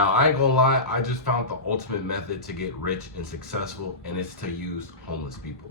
Now, I ain't gonna lie, I just found the ultimate method to get rich and successful, and it's to use homeless people.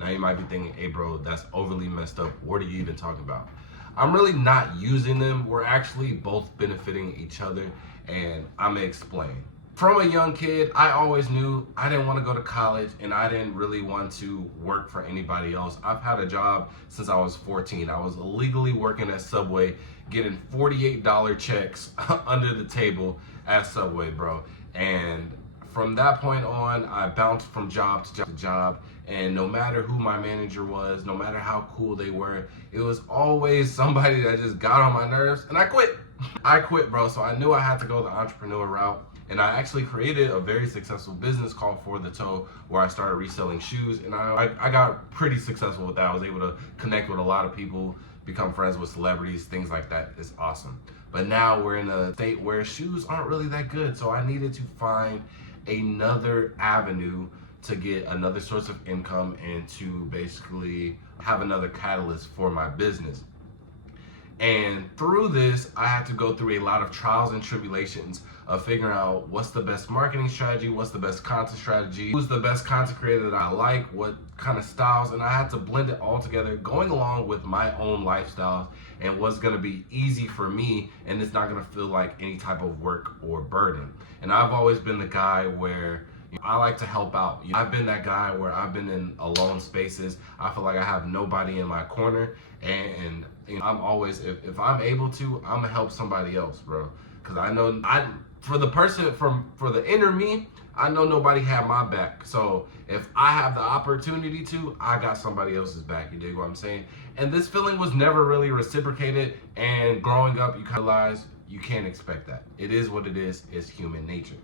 Now, you might be thinking, hey, bro, that's overly messed up. What are you even talking about? I'm really not using them. We're actually both benefiting each other, and I'm gonna explain. From a young kid, I always knew I didn't want to go to college and I didn't really want to work for anybody else. I've had a job since I was 14. I was illegally working at Subway, getting $48 checks under the table at Subway, bro. And from that point on, I bounced from job to job. And no matter who my manager was, no matter how cool they were, it was always somebody that just got on my nerves, and I quit. I quit, bro. So I knew I had to go the entrepreneur route. And I actually created a very successful business called For the Toe, where I started reselling shoes. And I got pretty successful with that. I was able to connect with a lot of people, become friends with celebrities, things like that. It's awesome. But now we're in a state where shoes aren't really that good. So I needed to find another avenue to get another source of income and to basically have another catalyst for my business. And through this, I had to go through a lot of trials and tribulations of figuring out what's the best marketing strategy, what's the best content strategy, who's the best content creator that I like, what kind of styles, and I had to blend it all together, going along with my own lifestyles and what's gonna be easy for me, and it's not gonna feel like any type of work or burden. And I've always been the guy where I like to help out. I've been that guy where I've been in alone spaces. I feel like I have nobody in my corner, and I'm always, if I'm able to, I'm gonna help somebody else, bro. Cause I know for the inner me, I know nobody had my back. So if I have the opportunity to, I got somebody else's back. You dig what I'm saying? And this feeling was never really reciprocated. And growing up, you kind of realize you can't expect that. It is what it is. It's human nature.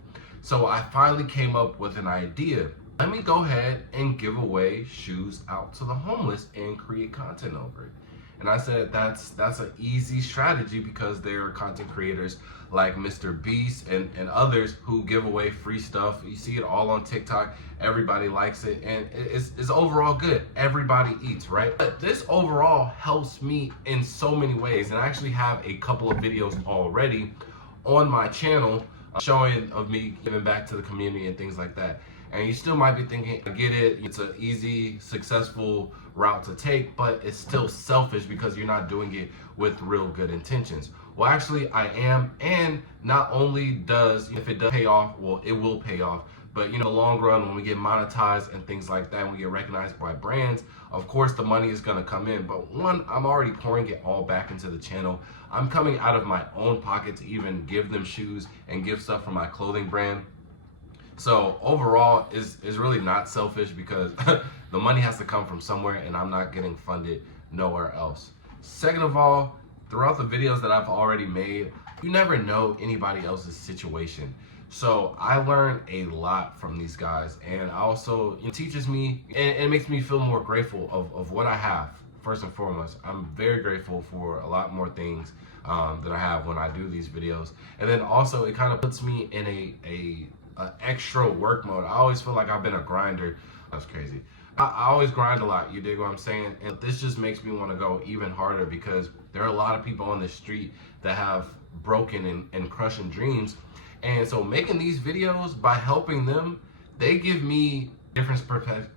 So I finally came up with an idea. Let me go ahead and give away shoes out to the homeless and create content over it. And I said that's an easy strategy because there are content creators like Mr. Beast and others who give away free stuff. You see it all on TikTok. Everybody likes it, and it's overall good. Everybody eats, right? But this overall helps me in so many ways. And I actually have a couple of videos already on my channel showing of me giving back to the community and things like that. And you still might be thinking, I get it, it's an easy, successful route to take, but it's still selfish because you're not doing it with real good intentions. Well, actually, I am, and not only if it does pay off, well, it will pay off, but in the long run, when we get monetized and things like that, and we get recognized by brands, of course, the money is gonna come in. But one, I'm already pouring it all back into the channel. I'm coming out of my own pocket to even give them shoes and give stuff from my clothing brand. So overall, is really not selfish because the money has to come from somewhere, and I'm not getting funded nowhere else. Second of all, throughout the videos that I've already made, you never know anybody else's situation. So I learned a lot from these guys, and also it teaches me and it makes me feel more grateful of what I have. First and foremost, I'm very grateful for a lot more things that I have when I do these videos. And then also it kind of puts me in a extra work mode. I always feel like I've been a grinder. That's crazy. I always grind a lot, you dig what I'm saying? And this just makes me want to go even harder because there are a lot of people on the street that have broken and crushing dreams. And so making these videos, by helping them, they give me different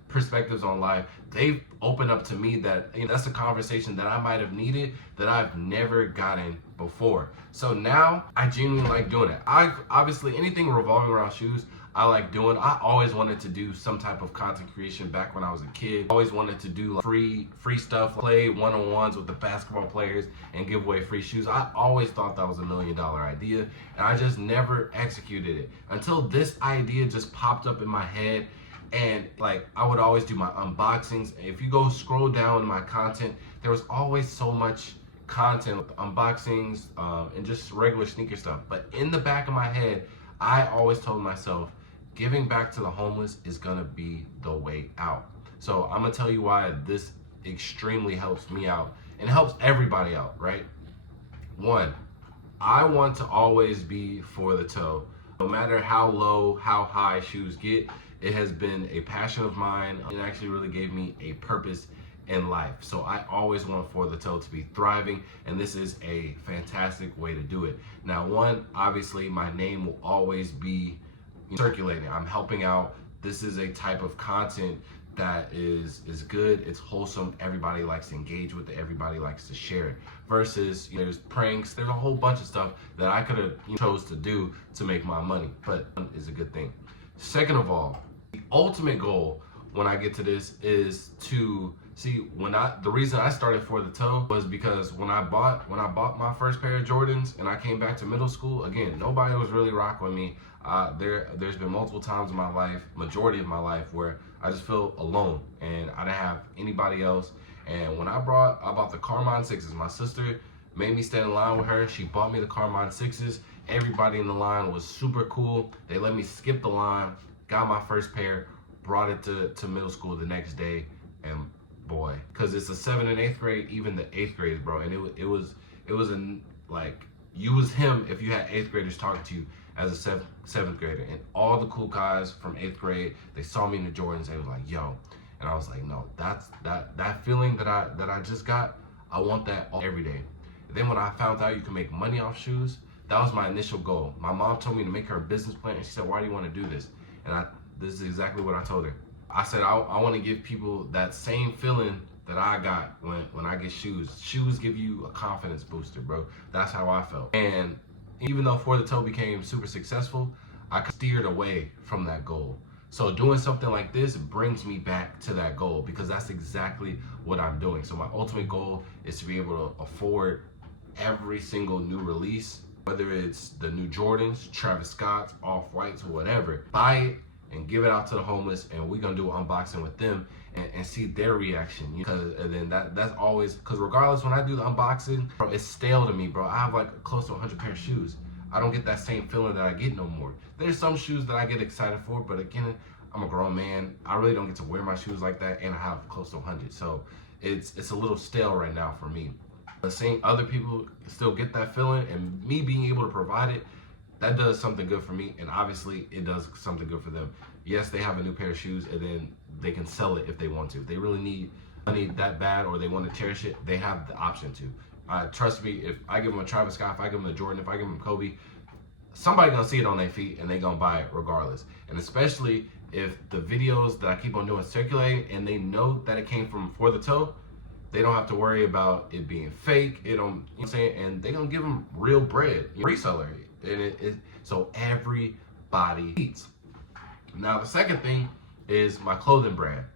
perspectives on life. They've opened up to me that that's a conversation that I might have needed that I've never gotten before. So now I genuinely like doing it. Obviously anything revolving around shoes, I like doing. I always wanted to do some type of content creation back when I was a kid. I always wanted to do like free stuff, play one-on-ones with the basketball players and give away free shoes. I always thought that was $1 million idea, and I just never executed it until this idea just popped up in my head. And like I would always do my unboxings. If you go scroll down my content, there was always so much content with unboxings and just regular sneaker stuff. But in the back of my head, I always told myself, giving back to the homeless is gonna be the way out. So I'm gonna tell you why this extremely helps me out and helps everybody out, right? One, I want to always be for the toe. No matter how low, how high shoes get, it has been a passion of mine. It actually really gave me a purpose in life. So I always want For the Toe to be thriving, and this is a fantastic way to do it. Now, one, obviously my name will always be circulating. I'm helping out. This is a type of content that is good, it's wholesome, everybody likes to engage with it, everybody likes to share it. Versus, there's pranks, there's a whole bunch of stuff that I could have chose to do to make my money, but it's a good thing. Second of all, the ultimate goal when I get to this is to see, the reason I started For the Toe was because when I bought my first pair of Jordans and I came back to middle school, again, nobody was really rocking with me. There's been multiple times in my life, majority of my life, where I just feel alone and I didn't have anybody else. And when I bought the Carmine 6s, my sister made me stand in line with her. She bought me the Carmine 6s. Everybody in the line was super cool. They let me skip the line, got my first pair, brought it to middle school the next day, and boy, because it's the 7th and 8th grade, even the 8th grade, bro, and it was like, you was him if you had 8th graders talking to you as a 7th grader. And all the cool guys from 8th grade, they saw me in the Jordans, they was like, yo. And I was like, no, that feeling that I just got, I want that every day. And then when I found out you can make money off shoes, that was my initial goal. My mom told me to make her a business plan, and she said, why do you want to do this? And this is exactly what I told her. I said, I want to give people that same feeling that I got when I get shoes. Shoes give you a confidence booster, bro. That's how I felt. And even though For the Toe became super successful, I steered away from that goal. So doing something like this brings me back to that goal, because that's exactly what I'm doing. So my ultimate goal is to be able to afford every single new release, whether it's the new Jordans, Travis Scott's, Off-Whites, or whatever. Buy it and give it out to the homeless, and we're gonna do an unboxing with them and see their reaction. Because then that's always, because regardless, when I do the unboxing, bro, it's stale to me, bro. I have like close to 100 pair of shoes. I don't get that same feeling that I get no more. There's some shoes that I get excited for, but again, I'm a grown man. I really don't get to wear my shoes like that, and I have close to 100. So it's a little stale right now for me. But seeing other people still get that feeling, and me being able to provide it, that does something good for me, and obviously it does something good for them. Yes, they have a new pair of shoes, and then they can sell it if they want to. If they really need money that bad, or they want to cherish it, they have the option to. Trust me, if I give them a Travis Scott, if I give them a Jordan, if I give them a Kobe, somebody gonna see it on their feet and they gonna buy it regardless. And especially if the videos that I keep on doing circulating and they know that it came from For the Toe, they don't have to worry about it being fake. It don't, you know what I'm saying? And they gonna give them real bread, reseller. And so everybody eats. Now the second thing is my clothing brand.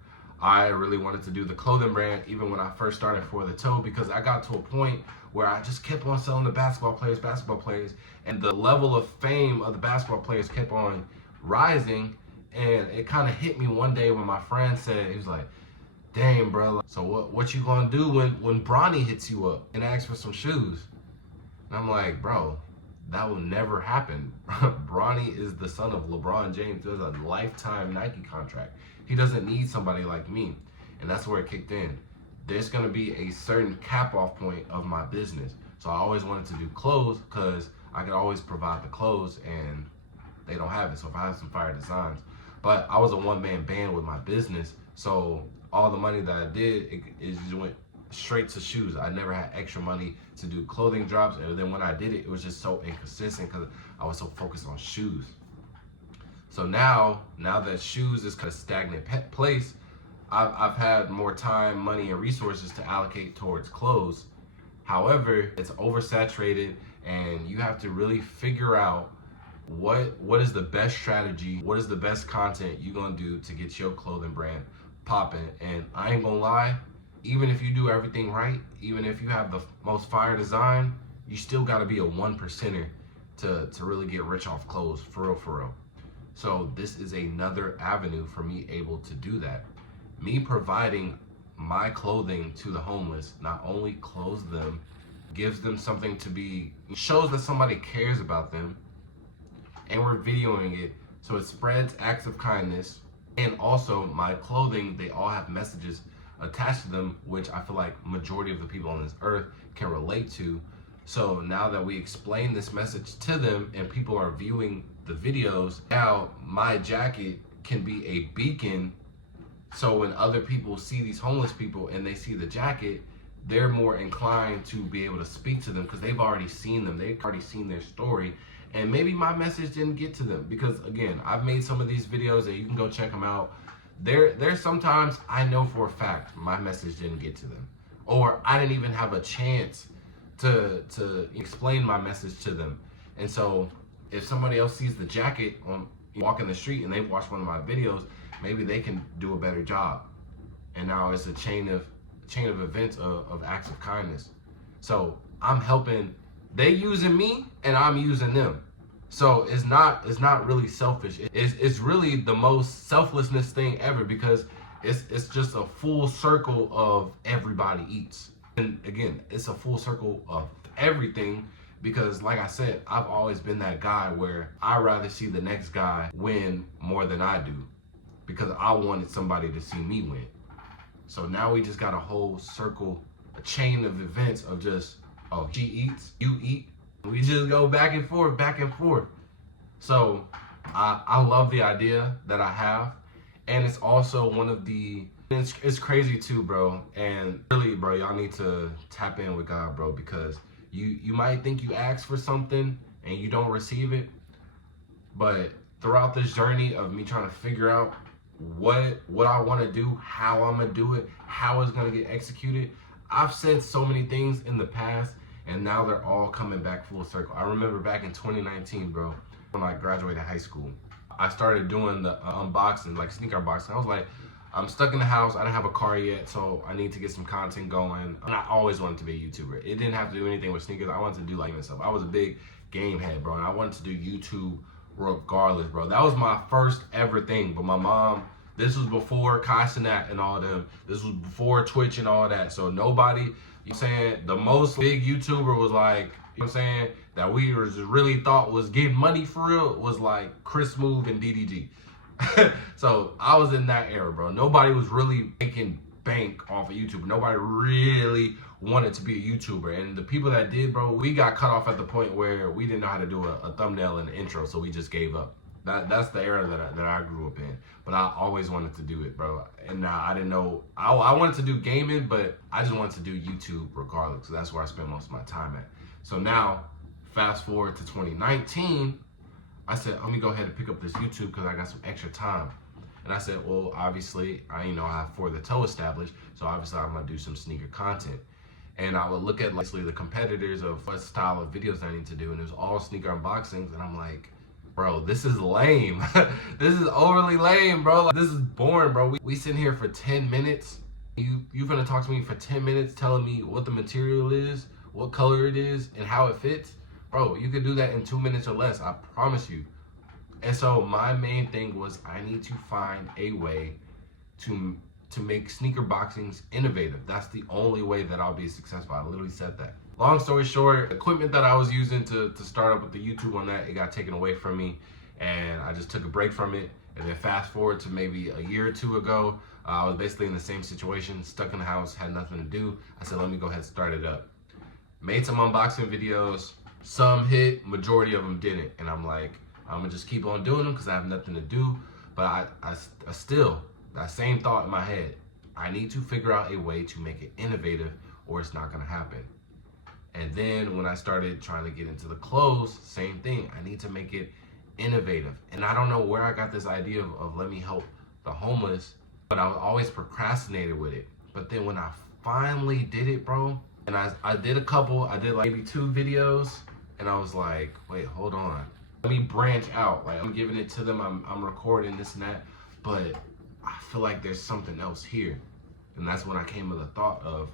I really wanted to do the clothing brand even when I first started For the Toe, because I got to a point where I just kept on selling to basketball players, and the level of fame of the basketball players kept on rising. And it kind of hit me one day when my friend said, he was like, dang, bro, so what you gonna do when Bronny hits you up and asks for some shoes? And I'm like, bro, that will never happen. Bronny is the son of LeBron James. There's a lifetime Nike contract. He doesn't need somebody like me. And that's where it kicked in. There's gonna be a certain cap off point of my business. So I always wanted to do clothes, because I could always provide the clothes, and they don't have it. So if I have some fire designs, but I was a one-man band with my business, so all the money that I did, it just went straight to shoes. I never had extra money to do clothing drops, and then when I did it, it was just so inconsistent because I was so focused on shoes. So now that shoes is kind of stagnant place, I've had more time, money, and resources to allocate towards clothes. However, it's oversaturated, and you have to really figure out what is the best strategy, what is the best content you're gonna do to get your clothing brand popping. And I ain't gonna lie, even if you do everything right, even if you have the most fire design, you still gotta be a 1%er to really get rich off clothes, for real. So this is another avenue for me able to do that. Me providing my clothing to the homeless not only clothes them, gives them something to be, shows that somebody cares about them, and we're videoing it, so it spreads acts of kindness. And also my clothing, they all have messages attached to them, which I feel like majority of the people on this earth can relate to. So now that we explain this message to them and people are viewing the videos, now my jacket can be a beacon So when other people see these homeless people and they see the jacket, they're more inclined to be able to speak to them because they've already seen them. They've already seen their story. And maybe my message didn't get to them because, again, I've made some of these videos and you can go check them out. There's sometimes I know for a fact my message didn't get to them, or I didn't even have a chance to explain my message to them. And so if somebody else sees the jacket on walking the street and they've watched one of my videos, maybe they can do a better job. And now it's a chain of events of acts of kindness. So I'm helping, they using me and I'm using them. So it's not really selfish. It's really the most selflessness thing ever because it's just a full circle of everybody eats. And again, it's a full circle of everything because like I said, I've always been that guy where I'd rather see the next guy win more than I do because I wanted somebody to see me win. So now we just got a whole circle, a chain of events of just, oh, she eats, you eat. We just go back and forth, back and forth. So I love the idea that I have. And it's also one of the, it's crazy too, bro. And really, bro, y'all need to tap in with God, bro, because you might think you ask for something and you don't receive it. But throughout this journey of me trying to figure out what I want to do, how I'm going to do it, how it's going to get executed, I've said so many things in the past and now they're all coming back full circle. I remember back in 2019, bro, when I graduated high school, I started doing the unboxing, like sneaker unboxing. I was like, I'm stuck in the house. I didn't have a car yet, so I need to get some content going. And I always wanted to be a YouTuber. It didn't have to do anything with sneakers. I wanted to do like myself. I was a big game head, bro, and I wanted to do YouTube regardless, bro. That was my first ever thing. But my mom, this was before Kai Cenat and all them. This was before Twitch and all that. So nobody, you know what I'm saying, the most big YouTuber was like, you know what I'm saying, that we really thought was getting money for real was like Chris Move and DDG. So I was in that era, bro. Nobody was really making bank off of YouTube. Nobody really wanted to be a YouTuber. And the people that did, bro, we got cut off at the point where we didn't know how to do a thumbnail and an intro, so we just gave up. That's the era that I grew up in. But I always wanted to do it, bro. And I didn't know, I wanted to do gaming, but I just wanted to do YouTube regardless. So that's where I spent most of my time at. So now, fast forward to 2019, I said, let me go ahead and pick up this YouTube because I got some extra time. And I said, well, obviously, I have For the Toe established, so obviously I'm gonna do some sneaker content. And I would look at like the competitors of what style of videos I need to do, and it was all sneaker unboxings, and I'm like, bro, this is lame. This is overly lame, bro. Like, this is boring, bro. We sitting here for 10 minutes. You gonna talk to me for 10 minutes telling me what the material is, what color it is, and how it fits? Bro, you could do that in 2 minutes or less, I promise you. And so my main thing was I need to find a way to make sneaker boxings innovative. That's the only way that I'll be successful. I literally said that. Long story short, the equipment that I was using to start up with the YouTube on that, it got taken away from me, and I just took a break from it. And then fast forward to maybe a year or two ago, I was basically in the same situation, stuck in the house, had nothing to do. I said, let me go ahead and start it up. Made some unboxing videos. Some hit, majority of them didn't. And I'm like, I'm gonna just keep on doing them because I have nothing to do. But I still, that same thought in my head, I need to figure out a way to make it innovative or it's not gonna happen. And then when I started trying to get into the clothes, same thing. I need to make it innovative. And I don't know where I got this idea of let me help the homeless, but I was always procrastinated with it. But then when I finally did it, bro, and I did a couple, I did like maybe 2 videos, and I was like, wait, hold on. Let me branch out. Like, I'm giving it to them, I'm recording this and that, but I feel like there's something else here. And that's when I came with the thought of,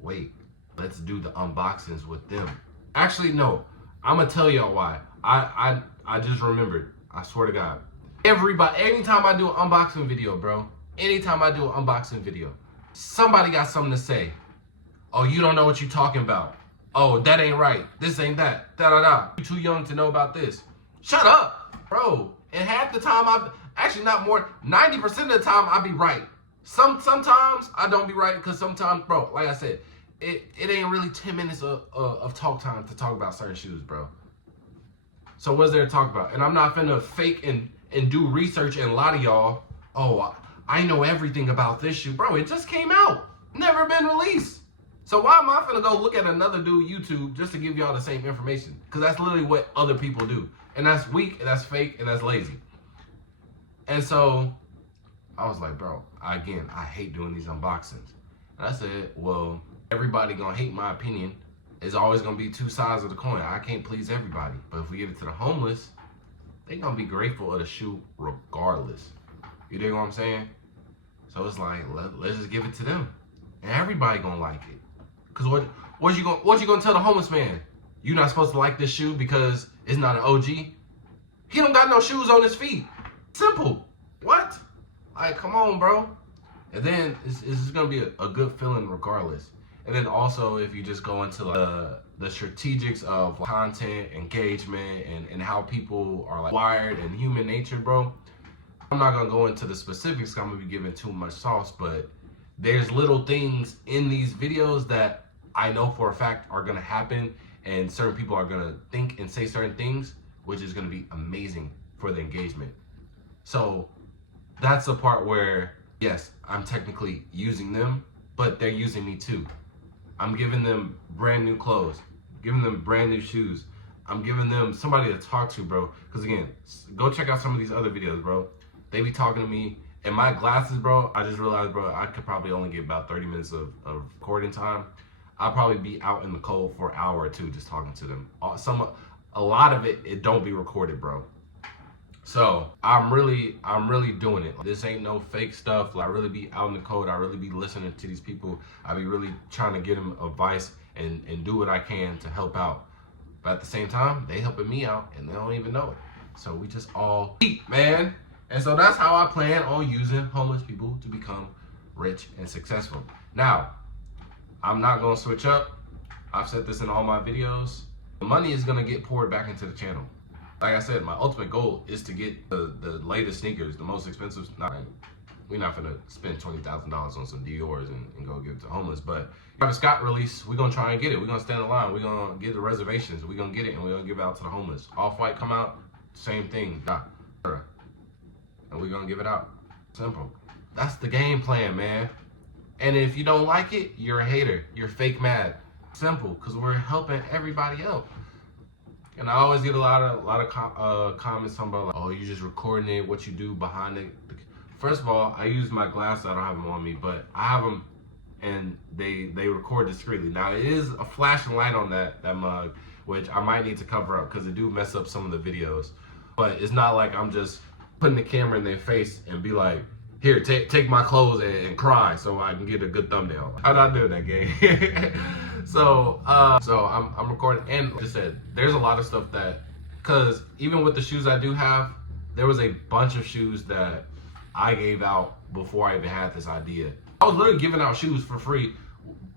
wait, let's do the unboxings with them. Actually, no, I'm gonna tell y'all why. I just remembered, I swear to God. Anytime I do an unboxing video, bro, anytime I do an unboxing video, somebody got something to say. Oh, you don't know what you're talking about. Oh, that ain't right. This ain't that. Da-da-da. You're too young to know about this. Shut up, bro. And half the time, actually not more, 90% of the time I be right. Sometimes I don't be right because sometimes, bro, like I said, it ain't really 10 minutes of talk time to talk about certain shoes, bro. So what's there to talk about? And I'm not finna fake and do research and lie to y'all. Oh, I know everything about this shoe. Bro, it just came out. Never been released. So why am I gonna go look at another dude YouTube just to give y'all the same information? Because that's literally what other people do. And that's weak, and that's fake, and that's lazy. And so I was like, bro, I hate doing these unboxings. And I said, well, everybody gonna hate my opinion. It's always gonna be two sides of the coin. I can't please everybody. But if we give it to the homeless, they gonna be grateful of the shoe regardless. You dig what I'm saying? So it's like, let's just give it to them. And everybody gonna like it. Cause what you gonna tell the homeless man? You not supposed to like this shoe because it's not an OG? He don't got no shoes on his feet. Simple. What? Like, come on, bro. And then it's just gonna be a good feeling regardless. And then also, if you just go into the strategics of content, engagement, and how people are like wired and human nature, bro. I'm not gonna go into the specifics, 'cause I'm gonna be giving too much sauce, but there's little things in these videos that I know for a fact are gonna happen, and certain people are gonna think and say certain things, which is gonna be amazing for the engagement. So that's the part where, yes, I'm technically using them, but they're using me too. I'm giving them brand new clothes, giving them brand new shoes. I'm giving them somebody to talk to, bro. Because again, go check out some of these other videos, bro. They be talking to me. And my glasses, bro, I just realized, bro, I could probably only get about 30 minutes of recording time. I'll probably be out in the cold for an hour or two just talking to them. A lot of it don't be recorded, bro. So I'm really doing it. This ain't no fake stuff. I really be out in the cold. I really be listening to these people. I be really trying to get them advice and do what I can to help out. But at the same time, they helping me out and they don't even know it. So we just all eat, man. And so that's how I plan on using homeless people to become rich and successful. Now, I'm not gonna switch up. I've said this in all my videos. The money is gonna get poured back into the channel. Like I said, my ultimate goal is to get the latest sneakers, the most expensive. We're not gonna spend $20,000 on some Dior's and go give it to homeless. But Travis Scott release, we're gonna try and get it. We're gonna stand in line. We're gonna get the reservations. We're gonna get it and we're gonna give it out to the homeless. Off-White come out, same thing. And we're gonna give it out. Simple. That's the game plan, man. And if you don't like it, you're a hater. You're fake mad. Simple, because we're helping everybody out. And I always get a lot of comments talking about like, oh, you just recording it, what you do behind it. First of all, I use my glasses. I don't have them on me, but I have them, and they record discreetly. Now it is a flashing light on that mug, which I might need to cover up because it do mess up some of the videos. But it's not like I'm just putting the camera in their face and be like, here, take my clothes and cry so I can get a good thumbnail. How not doing that, gang? So I'm recording, and like I said, there's a lot of stuff that, cause even with the shoes I do have, there was a bunch of shoes that I gave out before I even had this idea. I was literally giving out shoes for free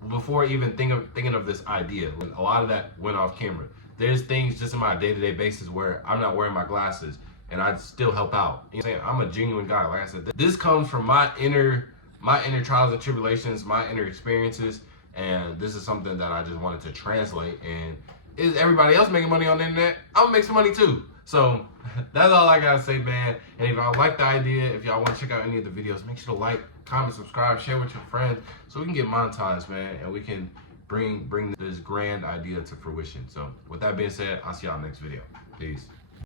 before even thinking of this idea. A lot of that went off camera. There's things just in my day-to-day basis where I'm not wearing my glasses and I still help out. You know what I'm saying? I'm a genuine guy. Like I said, this comes from my inner trials and tribulations, my inner experiences, and this is something that I just wanted to translate. And is everybody else making money on the internet? I'm gonna make some money too. So that's all I gotta say, man. And if y'all like the idea, if y'all want to check out any of the videos, make sure to like, comment, subscribe, share with your friends so we can get monetized, man, and we can bring this grand idea to fruition. So with that being said, I'll see y'all next video. Peace.